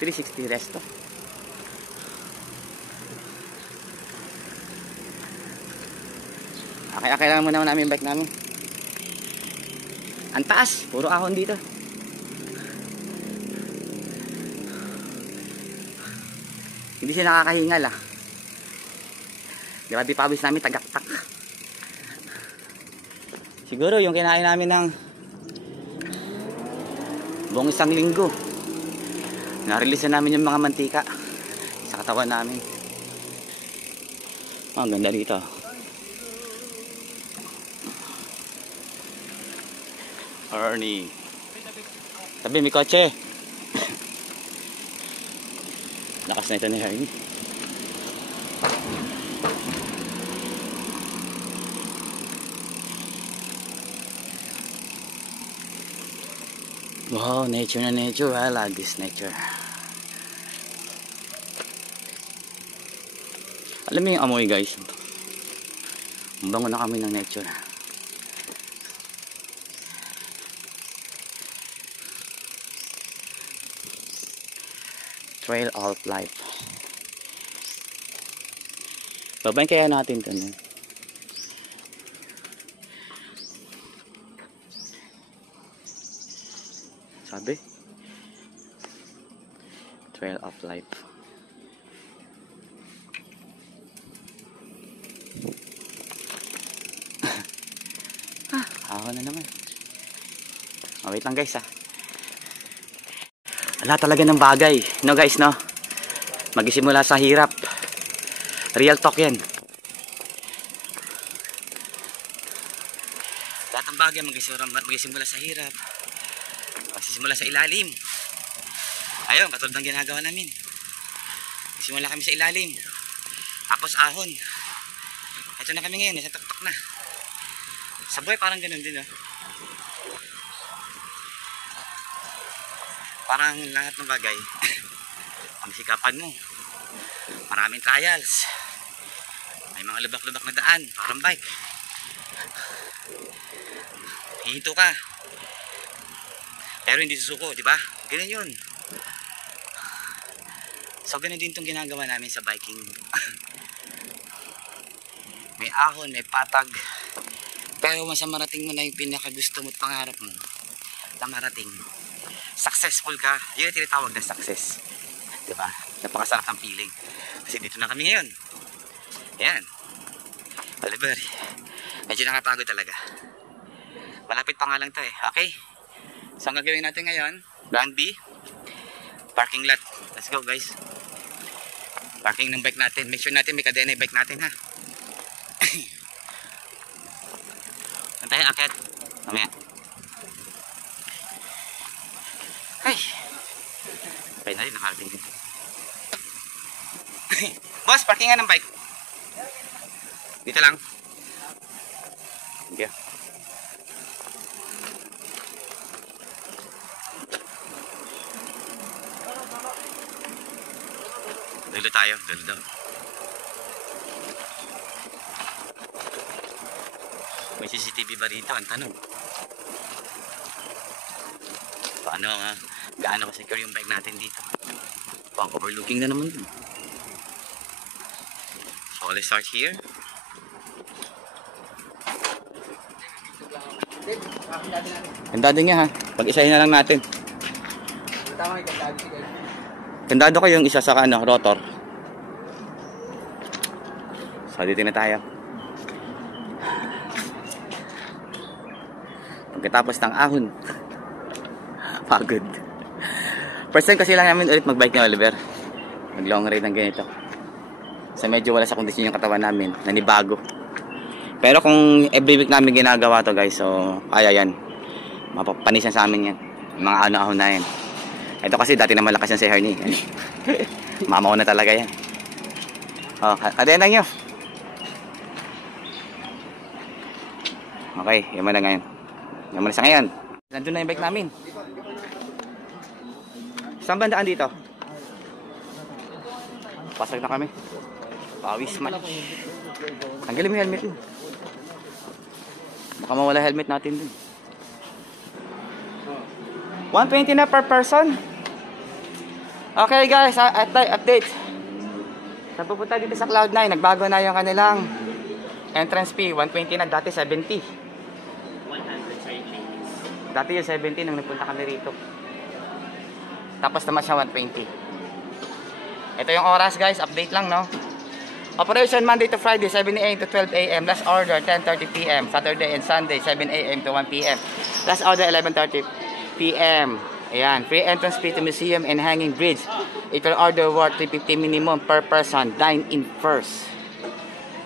360 resto. Kailangan muna namin yung bike namin. Ang taas, puro ahon dito. Hindi siya nakakahingal ah. Grabe pawis namin, tagaktak. Siguro yung kinain namin ng buong isang linggo. Na-release na namin yung mga mantika sa katawan namin. Oh, ang ganda dito. Ernie. Tabi, may kotse. Lakas na ito ni Ernie. Wow, nature na nature. I like this nature. Alam mo yung amoy guys. Ang bango na kami ng nature. Trail of life. Babayin kaya natin ito. No? Sabi? Trail of life. Ako na naman. Oh, wait lang guys ah. Wala talaga ng bagay. No guys, no? Magsimula sa hirap. Real talk yan. Lahat ng bagay magsimula sa hirap. Magsisimula sa ilalim. Ayun, katulad ng ginagawa namin. Magsimula kami sa ilalim. Tapos ahon. Ito na kami ngayon, nasa tuktok na. Sa buhay parang ganun din, oh. Parang lahat ng bagay ang sikapan mo. Maraming trials. May mga lubak-lubak na daan, parang bike. Hihito ka. Pero hindi susuko, di ba? Ganun yun. So ganun din itong ginagawa namin sa biking. May ahon, may patag. Pero mas marating mo na yung pinakagusto mo at pangarap mo na marating. Successful ka, yun yung tinatawag na success. Diba? Napakasarap ng feeling. Kasi dito na kami ngayon. Yan. Oliver, medyo nakapagod talaga. Malapit pa nga lang to eh. Okay? So ang gagawin natin ngayon, Plan B, parking lot. Let's go guys. Parking ng bike natin. Make sure natin may kadena yung bike natin ha. Saan tayo akit? Mamaya. Ay. Okay na rin, nakarating din. Boss, parking nga ng bike. Dito lang. Thank you. Dulo tayo, dulo daw. May CCTV ba rito? Ang tanong. Paano nga? Gaano ka-secure yung bike natin dito? Pang overlooking na naman dun. So let's start here. Gandado niya ha. Pag-isahin na lang natin. Gandado ko yung isa sa ano, rotor. So dito na tayo. Pagkatapos ng ahon. Pagod. First time kasi lang namin ulit mag-bike ni Oliver. Mag-long ride ng ganito. So medyo wala sa kondisyon yung katawan namin. Nanibago. Pero kung every week namin ginagawa to guys, so kaya yan. Mapapanisan sa amin yan. Mga ano-ahon na yan. Ito kasi dati na malakas yan si Hernie. Mama ko na talaga yan. Oh, kadena nyo. Okay, yan mo na ngayon. Yan mo na sa ngayon. Nandun na yung bike namin. Saan bandaan dito? Pasag na kami. Pawis man. Tanggalin mo yung helmet mo. Baka mawala helmet natin dun. 120 na per person. Okay guys, update. Sa pupunta dito sa Cloud9, nagbago na yung kanilang entrance fee. 120 na, dati 70. 130. Dati yung 70 nung nagpunta kami rito. Tapos naman siya 120. Ito yung oras guys, update lang no. Operation Monday to Friday, 7 AM to 12 AM. Last order, 10:30 PM. Saturday and Sunday, 7 AM to 1 PM. Last order, 11:30 PM. Ayan, free entrance fee to museum and hanging bridge. If your order worth 350 minimum per person, dine in first.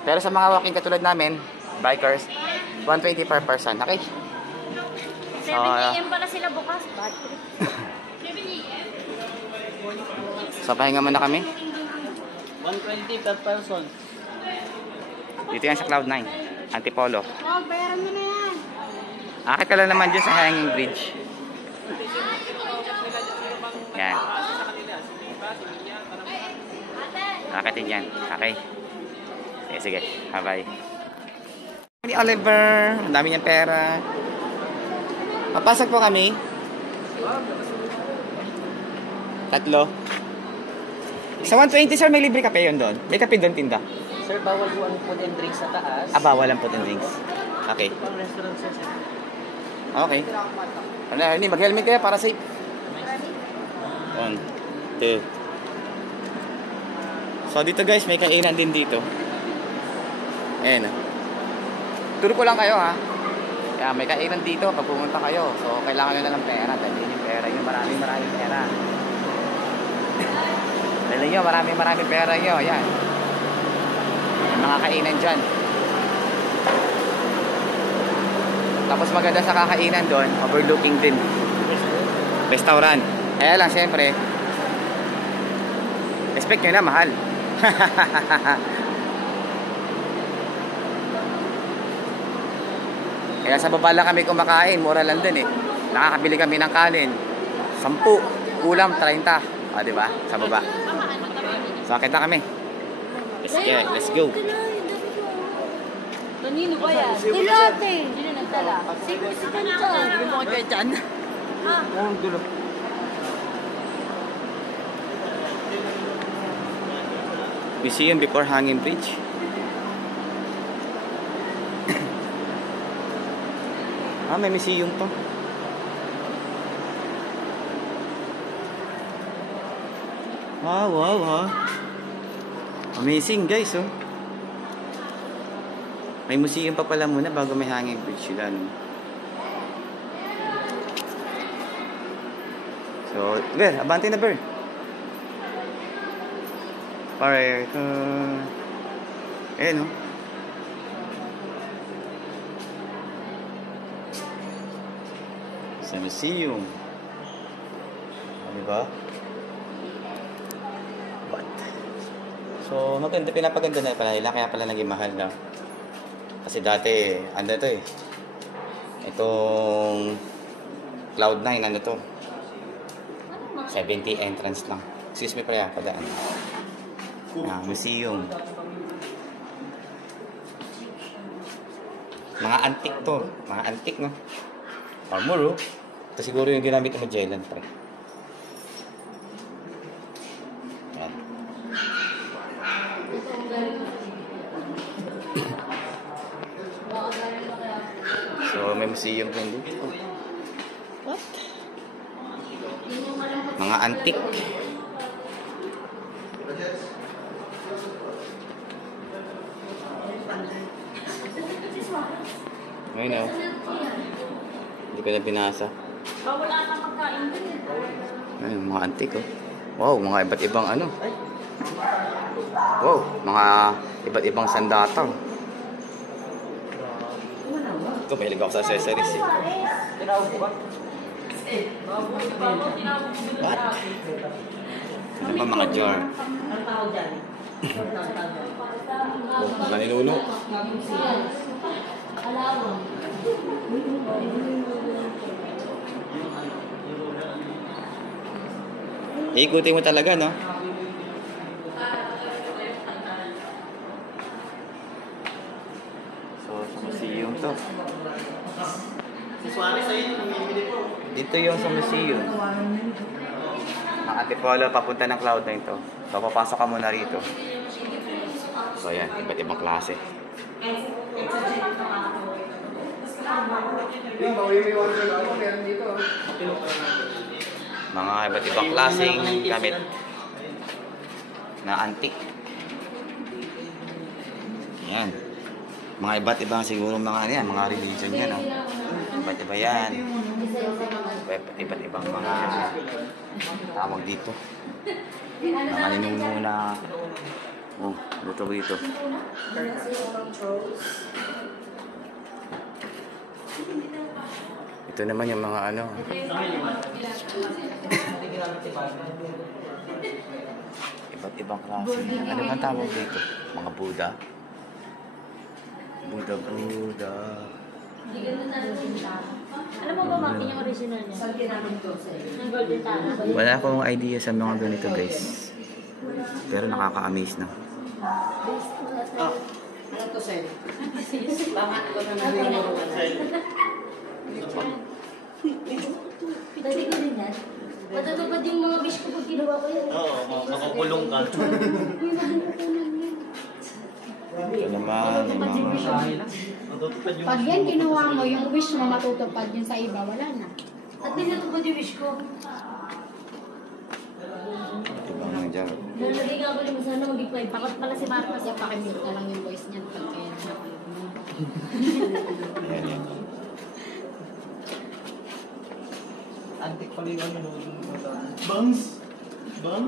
Pero sa mga walking katulad namin, bikers, 120 per person. Okay? 7 AM pala sila bukas. Bad trip. So, pahinga muna kami. 120 per person. Dito yan sa Cloud9, Antipolo. Oh, bayaran mo na yan. Akit ka lang naman dyan sa hanging bridge. Yan. Akitin yan. Okay. Sige, sige. Bye-bye. Ni Oliver. Ang dami niyang pera. Papasok po kami. 3. Sa 120 sir, may libre kape yun doon. May kape doon tinda. Sir, bawal po ang food and drinks sa taas. Ah, bawal ang food and drinks. Okay. Pang restaurant sir. Okay. Ano, Ernie, mag-helmet kayo para safe. 1, 2. So dito guys, may kainan din dito. Ayan. Turo ko lang kayo ha. Kaya may kainan dito pag pumunta kayo. So kailangan nyo na ng pera. Dahil yung pera nyo, maraming pera. Dahil nyo, maraming pera nyo. Ayan. May mga kainan dyan. Tapos maganda sa kakainan doon, overlooking din. Restaurant. Kaya lang, siyempre, respect nyo na, mahal. Kaya sa baba lang kami kumakain, mura lang din eh. Nakakabili kami ng kanin. 10, ulam, 30. Ah, diba? Sa baba. So, akit na kami. Let's go. Kanino ba yan? Tilate. Sino nagdala? Sino si Kanchan? Hindi mo kayo dyan. Ha? Ang gulo. Museum before hanging bridge. Ah, may museum to. Wow, ha. Amazing guys, oh. May museum pa pala muna bago may hanging bridge sila, no? So, Ber, abante na, Ber. Alright, ayan, no? Sa museum. Diba? What? So, maganda, pinapaganda na pala nila, kaya pala naging mahal na. Kasi dati, ano to eh. Itong Cloud9, ano to? 70 entrance lang. Excuse me pala, padaan. Museum. Mga antique to. Mga antique, no? Armor, oh. Ito siguro yung ginamit ng Magellan, pre. Yan. So, may museum din dito. What? Mga antique. Ngayon, oh. Hindi ko na binasa. Bawal ata magkain din. Ayun, mga antique, oh. Wow, mga iba't ibang ano. Wow, mga iba't ibang sandata. Ito, mahilig ako sa accessories, eh. Tinawag ko ba? What? Ano ba mga jar? Ang tawag dyan. Oh, mga niluno. Ikutin mo talaga, no? So, sa museum to. Si Suarez ayun, namimili po. Dito yung sa museum. Ang Antipolo, papunta ng Cloud9 to. So, papasok ka muna rito. So, ayan. Iba't ibang klase. Mga iba't ibang klaseng gamit na antique. Ayan. Mga iba't ibang siguro mga ano yan, mga religion yan. No? Iba't iba yan. Iba't ibang mga tawag dito. Mga ninuno na luto dito. Ito naman yung mga ano. Iba't ibang klase. Ano bang tawag dito? Mga Buddha. Buddha. Alam mo ba Maki yung original niya? Ng Golden Tana. Wala akong idea sa mga ganito guys. Pero nakaka-amaze na. Ano to, sir? Bangat ko na nagmumuruan. Dati ko din yan. Matutupad yung mga wish ko pag ginawa ko yan. Oo, makakulong ka. Ito naman, yung mga... Pag yan ginawa mo, yung wish mo matutupad, yun sa iba, wala na. At tinatupad yung wish ko. Ibang mga dyan. Lalagay nga ko rin mo sana mag-reply. Bakit pala si Marcos? Kasi pakimute na lang yung voice niyan pag kaya na-upload mo. Ayan, yan. Antik pala yung ano. Bangs? Bang?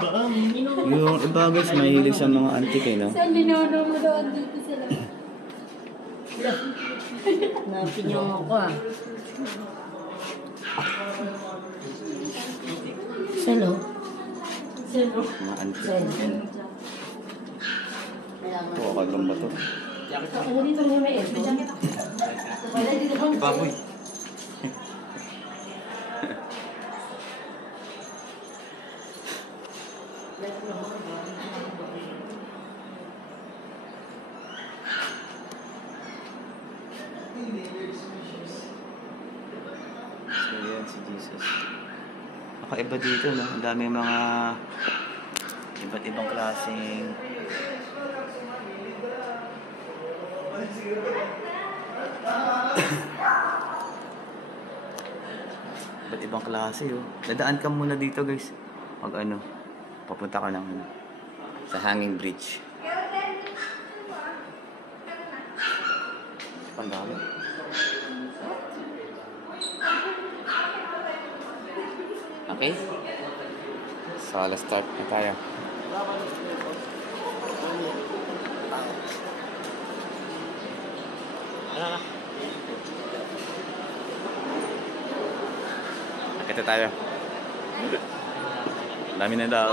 Bang? Yung iba guys, mahilig sa mga antique eh, no? Saan linono mo doon dito sila? Napinyong ako ah. Selo? Selo? Mga antique. Yan. Ito, akalang ba ito? Ano dito niya may eto? Wala dito ko. Baboy. So yan si Jesus. Kakaiba dito, no? Ang dami mga iba't ibang klaseng iba't ibang klase, oh. Dadaan ka muna dito, guys. Pag ano, papunta ka lang sa hanging bridge. Pandami. Okay? So, let's start na tayo. Nakita tayo. Dami na daw.